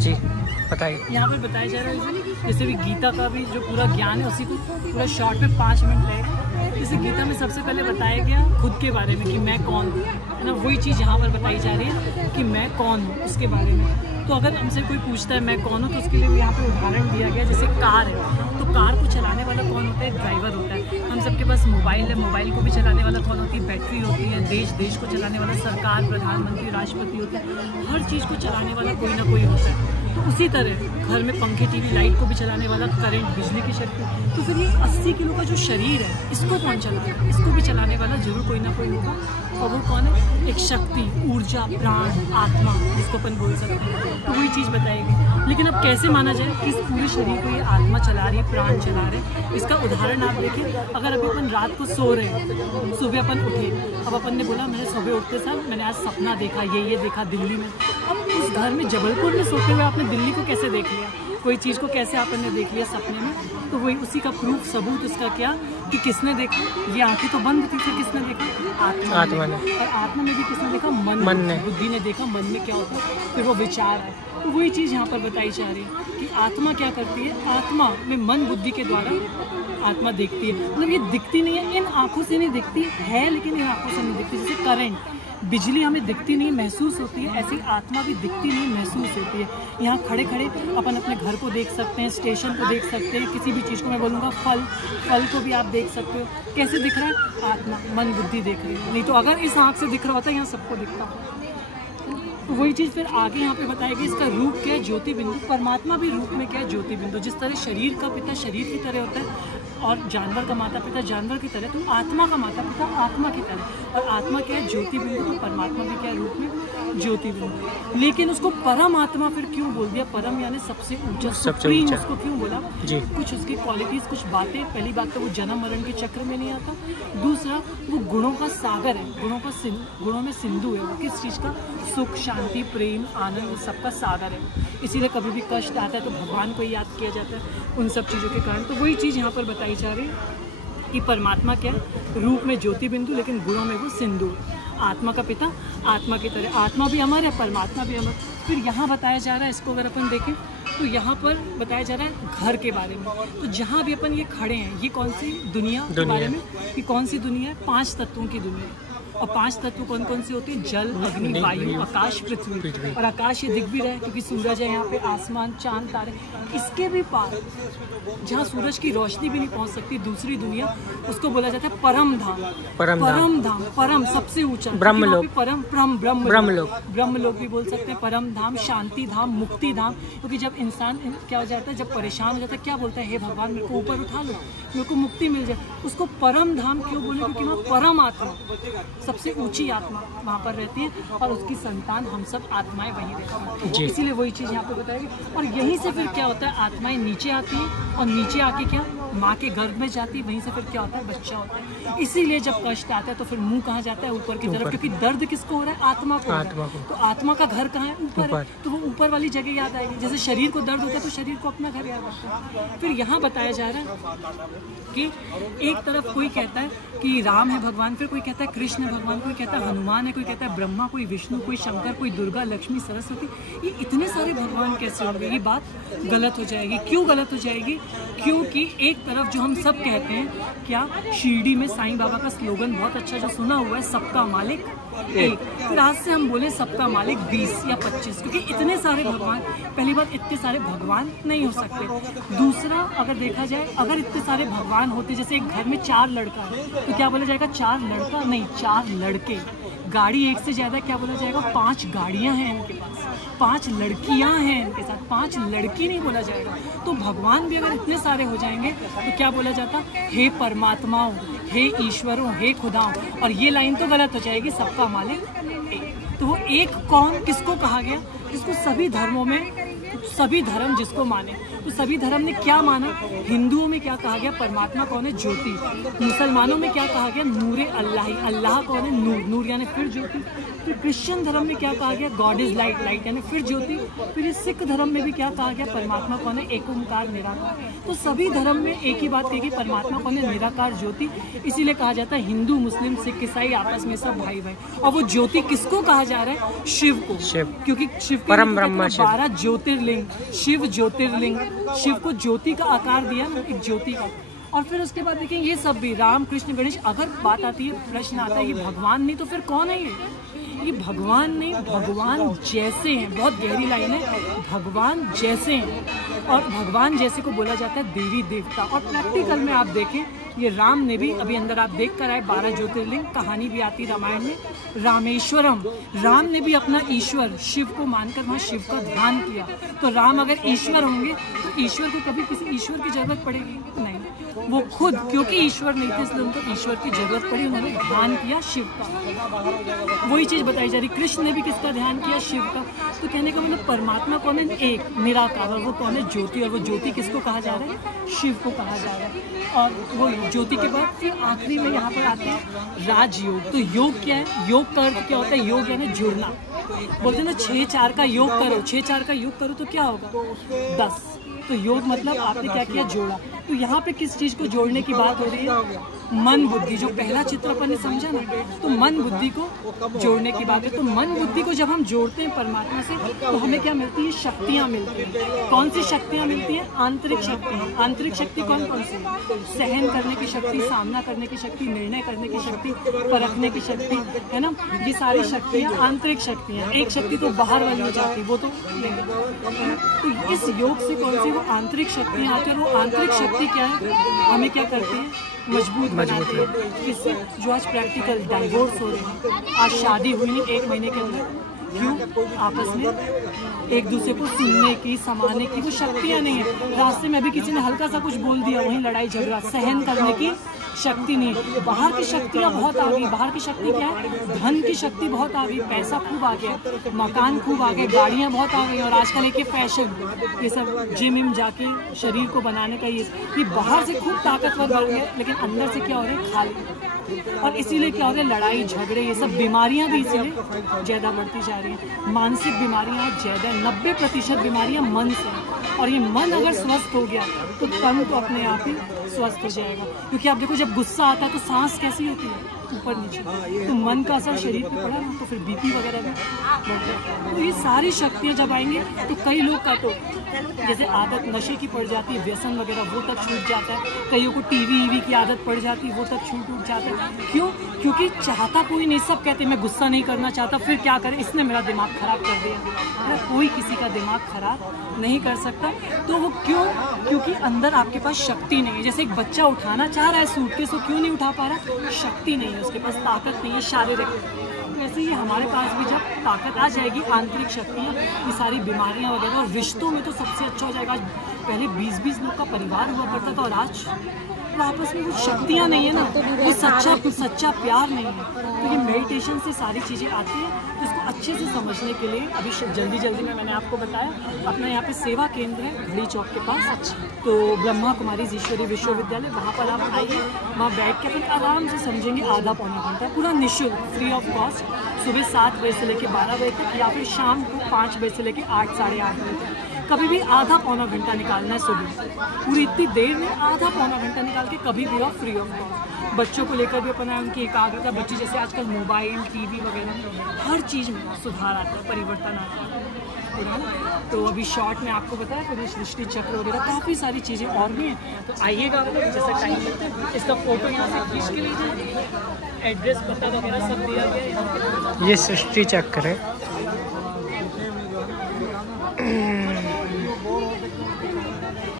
जी बताइए। यहाँ पर बताया जा रहा है जैसे भी गीता का भी जो पूरा ज्ञान है उसी को पूरा शॉर्ट में 5 मिनट लगेगा। जैसे गीता में सबसे पहले बताया गया खुद के बारे में कि मैं कौन हूँ, है ना। वही चीज़ यहाँ पर बताई जा रही है कि मैं कौन हूँ उसके बारे में। तो अगर हमसे कोई पूछता है मैं कौन हूँ, तो उसके लिए यहाँ पर उदाहरण दिया गया। जैसे कार है, तो कार को चलाने वाला कौन होता है? ड्राइवर होता है। हम सबके पास मोबाइल है, मोबाइल को भी चलाने वाला कौन होती है? बैटरी होती है। देश को चलाने वाला सरकार, प्रधानमंत्री, राष्ट्रपति होते हैं। हर चीज़ को चलाने वाला कोई ना कोई होता है। तो उसी तरह घर में पंखे, टीवी, लाइट को भी चलाने वाला करंट, बिजली की शक्ति। तो फिर ये 80 किलो का जो शरीर है, इसको कौन चलाएगा? इसको भी चलाने वाला जरूर कोई ना कोई होगा। और वो कौन है? एक शक्ति, ऊर्जा, प्राण, आत्मा जिसको अपन बोल सकते हैं। तो वही चीज़ बताएगी। लेकिन अब कैसे माना जाए कि इस पूरे शरीर को ये आत्मा चला रही है, प्राण चला रहे हैं? इसका उदाहरण आप देखिए। अगर अभी अपन रात को सो रहे हैं, सुबह अपन उठे, अब अपन ने बोला मैंने सुबह उठते साल मैंने आज सपना देखा, ये देखा दिल्ली में। अब इस घर में जबलपुर में सोते हुए आपने दिल्ली को कैसे देख लिया? कोई चीज़ को कैसे आपने देख लिया सपने में? तो वही उसी का प्रूफ, सबूत उसका क्या कि किसने देखा? ये आंखें तो बंद थी, फिर किसने देखा? आत्मा ने। और आत्मा में भी किसने देखा? मन ने, बुद्धि ने देखा। मन में क्या होता है? फिर वो विचार है। तो वही चीज़ यहाँ पर बताई जा रही है कि आत्मा क्या करती है? आत्मा में मन बुद्धि के द्वारा आत्मा देखती है। मतलब ये दिखती नहीं है, इन आँखों से नहीं दिखती है, लेकिन इन आँखों से नहीं दिखती। जैसे करंट, बिजली हमें दिखती नहीं महसूस होती है, ऐसी आत्मा भी दिखती नहीं महसूस होती है। यहाँ खड़े खड़े अपन अपने घर को देख सकते हैं, स्टेशन को देख सकते हैं, किसी भी चीज़ को मैं बोलूँगा फल को भी आप देख सकते हो। कैसे दिख रहा है? आत्मा, मन बुद्धि देख रही है। नहीं तो अगर इस आँख से दिख रहा होता है, यहाँ सबको दिखता। तो वही चीज़ फिर आगे यहाँ पे बताएगी। इसका रूप क्या है? ज्योति बिंदु। परमात्मा भी रूप में क्या है? ज्योति बिंदु। जिस तरह शरीर का पिता शरीर की तरह होता है और जानवर का माता पिता जानवर की तरह, तो आत्मा का माता पिता आत्मा की तरह। और आत्मा क्या है? ज्योति बिंदु। तो परमात्मा भी क्या रूप में? ज्योति बिंदु। लेकिन उसको परम आत्मा फिर क्यों बोल दिया? परम यानी सबसे ऊंचा, सुप्रीम। उसको क्यों बोला? कुछ उसकी क्वालिटीज, कुछ बातें। पहली बात तो वो जन्म मरण के चक्र में नहीं आता। दूसरा, वो गुणों का सागर है, गुणों में सिंधु है। वो किस चीज़ का? सुख, शांति, प्रेम, आनंद, सबका सागर है। इसीलिए कभी भी कष्ट आता है तो भगवान को ही याद किया जाता है उन सब चीज़ों के कारण। तो वही चीज़ यहाँ पर बताई जा रही है कि परमात्मा क्या है? रूप में ज्योति बिंदु, लेकिन गुणों में वो सिंधु। आत्मा का पिता आत्मा की तरह। आत्मा भी अमर है, परमात्मा भी अमर। फिर यहाँ बताया जा रहा है, इसको अगर अपन देखें तो यहाँ पर बताया जा रहा है घर के बारे में। तो जहाँ भी अपन ये खड़े हैं, ये कौन सी दुनिया के बारे में? ये कौन सी दुनिया है? 5 तत्वों की दुनिया। और 5 तत्व कौन कौन से होते हैं? जल, अग्नि, वायु, आकाश, पृथ्वी। और आकाश ये दिख भी रहा है क्योंकि सूरज है यहाँ पे, आसमान, चांद, तारे। इसके भी पार जहाँ सूरज की रोशनी भी नहीं पहुँच सकती, दूसरी दुनिया, उसको बोला जाता है परम धाम। परम धाम, परम सबसे ऊंचा, ब्रह्मलोक। ब्रह्मलोक भी बोल सकते हैं, परम धाम, शांति धाम, मुक्ति धाम। क्योंकि जब इंसान क्या हो जाता है, जब परेशान हो जाता है, क्या बोलता है? हे भगवान मेरे को ऊपर उठा लो, मेरे को मुक्ति मिल जाए। उसको परम धाम क्यों बोले? क्योंकि वहाँ परम आत्मा, सबसे ऊंची आत्मा वहाँ पर रहती है और उसकी संतान हम सब आत्माएं वहीं रहती हैं। इसीलिए वही चीज़ यहाँ पे बताएगी। और यहीं से फिर क्या होता है? आत्माएं नीचे आती हैं और नीचे आके क्या? माँ के गर्भ में जाती है। वहीं से फिर क्या होता है? बच्चा होता है। इसीलिए जब कष्ट आता है तो फिर मुंह कहाँ जाता है? ऊपर की तरफ, क्योंकि दर्द किसको हो रहा है? आत्मा को। तो आत्मा का घर कहाँ है? ऊपर है। तो वो ऊपर वाली जगह याद आएगी। जैसे शरीर को दर्द होता है तो शरीर को अपना घर याद आता है। फिर यहाँ बताया जा रहा है कि एक तरफ कोई कहता है कि राम है भगवान, फिर कोई कहता है कृष्ण है भगवान, कोई कहता है हनुमान है, कोई कहता है ब्रह्मा, कोई विष्णु, कोई शंकर, कोई दुर्गा, लक्ष्मी, सरस्वती। ये इतने सारे भगवान कैसे होंगे? ये बात गलत हो जाएगी। क्यों गलत हो जाएगी? क्योंकि एक तरफ जो हम सब कहते हैं, क्या शिरडी में साईं बाबा का स्लोगन बहुत अच्छा जो सुना हुआ है, सबका मालिक एक। फिर आज से हम बोले सबका मालिक 20 या 25, क्योंकि इतने सारे भगवान, पहली बात इतने सारे भगवान नहीं हो सकते। दूसरा, अगर देखा जाए, अगर इतने सारे भगवान होते, जैसे एक घर में 4 लड़का है तो क्या बोला जाएगा? 4 लड़का नहीं, 4 लड़के। गाड़ी एक से ज़्यादा क्या बोला जाएगा? 5 गाड़ियाँ हैं इनके पास, 5 लड़कियाँ हैं इनके साथ, 5 लड़की नहीं बोला जाएगा। तो भगवान भी अगर इतने सारे हो जाएंगे तो क्या बोला जाता? हे परमात्माओं, हे ईश्वरों, हे खुदाओं। और ये लाइन तो गलत हो जाएगी, सबका मालिक एक। तो वो एक कौन, किसको कहा गया? जिसको सभी धर्मों में, सभी धर्म जिसको माने तो सभी धर्म ने क्या माना? हिंदुओं में क्या कहा गया? परमात्मा कौन है? ज्योति। मुसलमानों में क्या कहा गया? नूरे अल्लाह ही। अल्लाह कौन है? नूर। नूर यानी फिर ज्योति। फिर क्रिश्चियन धर्म में क्या कहा गया? God is light. लाइट यानी फिर ज्योति। फिर सिख धर्म में भी क्या कहा गया? परमात्मा कौन है? एक ओंकार निराकार। तो सभी धर्म में एक ही बात कही, परमात्मा कौन है? निराकार ज्योति। इसीलिए कहा जाता है हिंदू, मुस्लिम, सिख, ईसाई आपस में सब भाई भाई। और वो ज्योति किसको कहा जा रहा है? शिव को। शिव, क्योंकि शिव परम ब्रह्म, 12 ज्योतिर्लिंग, शिव ज्योतिर्लिंग। शिव को ज्योति का आकार दिया ना, एक ज्योति का। और फिर उसके बाद देखें ये सब भी राम, कृष्ण, गणेश। अगर बात आती है, प्रश्न आता है ये भगवान नहीं तो फिर कौन है ये भगवान नहीं, भगवान जैसे हैं। बहुत गहरी लाइन है, भगवान जैसे हैं। और भगवान जैसे को बोला जाता है देवी देवता। और प्रैक्टिकल में आप देखें, ये राम ने भी अभी अंदर आप देख कर आए 12 ज्योतिर्लिंग, कहानी भी आती रामायण में। रामेश्वरम, राम ने भी अपना ईश्वर शिव को मानकर वहाँ शिव का ध्यान किया। तो राम अगर ईश्वर होंगे तो ईश्वर को कभी किसी ईश्वर की जरूरत पड़ेगी नहीं। वो खुद क्योंकि ईश्वर नहीं थे इसलिए उनको ईश्वर की जरूरत पड़ी, उन्होंने ध्यान किया शिव का। वही चीज़ बताई जा रही, कृष्ण ने भी किसका ध्यान किया? शिव का। तो कहने का मतलब परमात्मा कौन है? एक निराकार। और वो कौन है? ज्योति। और वो ज्योति किसको कहा जा रहा है? शिव को कहा जा रहा है। और वो ज्योति के बाद फिर आखिरी में यहाँ पर आते हैं राजयोग। तो योग क्या है? योग का अर्थ क्या होता है? योग यानी जुड़ना। बोलते हैं ना 6-4 का योग करो, 6-4 का योग करो तो क्या होगा? 10। तो योग मतलब आपने क्या किया? जोड़ा। तो यहाँ पे किस चीज़ को जोड़ने की बात हो रही है? मन बुद्धि। जो पहला चित्र अपन ने समझा ना, तो मन बुद्धि को जोड़ने की बात है। तो मन बुद्धि को जब हम जोड़ते हैं परमात्मा से तो हमें क्या मिलती है? शक्तियाँ मिलती हैं। कौन सी शक्तियाँ मिलती हैं? आंतरिक शक्ति। आंतरिक शक्ति कौन कौन सी? सहन करने की शक्ति, सामना करने की शक्ति, निर्णय करने की शक्ति, परखने की शक्ति, है ना। ये सारी शक्तियाँ आंतरिक शक्तियाँ। एक शक्ति तो बाहर वाली हो जाती है, वो तो नहीं। तो इस योग से कौन सी वो आंतरिक शक्तियाँ आती है। और वो आंतरिक शक्ति क्या है? हमें क्या करती है? मजबूत बनाते हैं। किससे? जो आज प्रैक्टिकल डाइवोर्स हो रहे हैं, आज शादी हुई नहीं 1 महीने के अंदर, क्यों? आपस में एक दूसरे को सुनने की, समाने की वो शक्तियाँ नहीं है। रास्ते में अभी किसी ने हल्का सा कुछ बोल दिया, वहीं लड़ाई झगड़ा। सहन करने की शक्ति नहीं है। बाहर की शक्तियाँ बहुत आ गई। बाहर की शक्ति क्या है? धन की शक्ति बहुत आ गई, पैसा खूब आ गया, मकान खूब आ गए, गाड़ियाँ बहुत आ गई। और आजकल एक फैशन, ये सब जिम जाके शरीर को बनाने का ये बाहर से खूब ताकतवर बन गए, लेकिन अंदर से क्या हो रहा है? खाली। और इसीलिए क्या हो रहा है? लड़ाई झगड़े, ये सब बीमारियाँ भी इसीलिए ज़्यादा बढ़ती जा रही हैं। मानसिक बीमारियाँ ज़्यादा, 90% बीमारियाँ मन से हैं। और ये मन अगर स्वस्थ हो गया तो तन तो अपने आप ही स्वस्थ हो जाएगा। क्योंकि आप देखो जब गुस्सा आता है तो सांस कैसी होती है? ऊपर नीचे। तो मन का असर शरीर पे पड़ा ना, तो फिर बीपी वगैरह भी बढ़ता है। तो ये सारी शक्तियाँ जब आएंगे तो कई लोग का तो जैसे आदत नशे की पड़ जाती है, व्यसन वगैरह, वो तक छूट जाता है। कईयों को टीवी की आदत पड़ जाती है, वो तक छूट जाता है। क्यों? क्योंकि चाहता कोई नहीं। सब कहते हैं मैं गुस्सा नहीं करना चाहता, फिर क्या करें? इसने मेरा दिमाग खराब कर दिया। कोई किसी का दिमाग खराब नहीं कर सकता। तो वो क्यों? क्योंकि अंदर आपके पास शक्ति नहीं है। जैसे एक बच्चा उठाना चाह रहा है सूटकेस, क्यों नहीं उठा पा रहा? शक्ति नहीं है उसके पास, ताकत नहीं है शारीरिक। वैसे ही हमारे पास भी जब ताकत आ जाएगी, आंतरिक शक्तियाँ, ये सारी बीमारियाँ वगैरह। और रिश्तों में तो सबसे अच्छा हो जाएगा। पहले 20-20 लोग का परिवार हुआ करता था और आज आपस में वो शक्तियाँ नहीं है ना, वो सच्चा प्यार नहीं है। तो ये मेडिटेशन से सारी चीज़ें आती हैं। तो इसको अच्छे से समझने के लिए अभी जल्दी में मैंने आपको बताया, अपना यहाँ पे सेवा केंद्र है घड़ी चौक के पास। तो ब्रह्मा कुमारीज ईश्वरी विश्वविद्यालय, वहाँ पर आप आइए। वहाँ बैठ के अपन आराम से समझेंगे, आधा पौना घंटा, पूरा निःशुल्क, फ्री ऑफ कॉस्ट। सुबह 7 बजे से लेकर 12 बजे तक, या फिर शाम को 5 बजे से लेकर 8, साढ़े 8 बजे तक। कभी भी आधा पौना घंटा निकालना है सुबह। पूरी इतनी देर में आधा पौना घंटा निकाल के कभी भी आप फ्री ऑफ कॉस्ट। बच्चों को लेकर भी अपना उनकी एकाग्रता, बच्चे जैसे आजकल मोबाइल, टीवी वगैरह हर चीज़ में सुधार आता है, परिवर्तन आता है। तो अभी शॉर्ट में आपको बताया कि सृष्टि चक्र वगैरह काफ़ी सारी चीज़ें और भी हैं। तो आइएगा, जैसा टाइम लगता है। इसका फोटो यहाँ से खींच के लीजिए, एड्रेस पता वगैरह सब दिया गया है। ये सृष्टि चक्र है।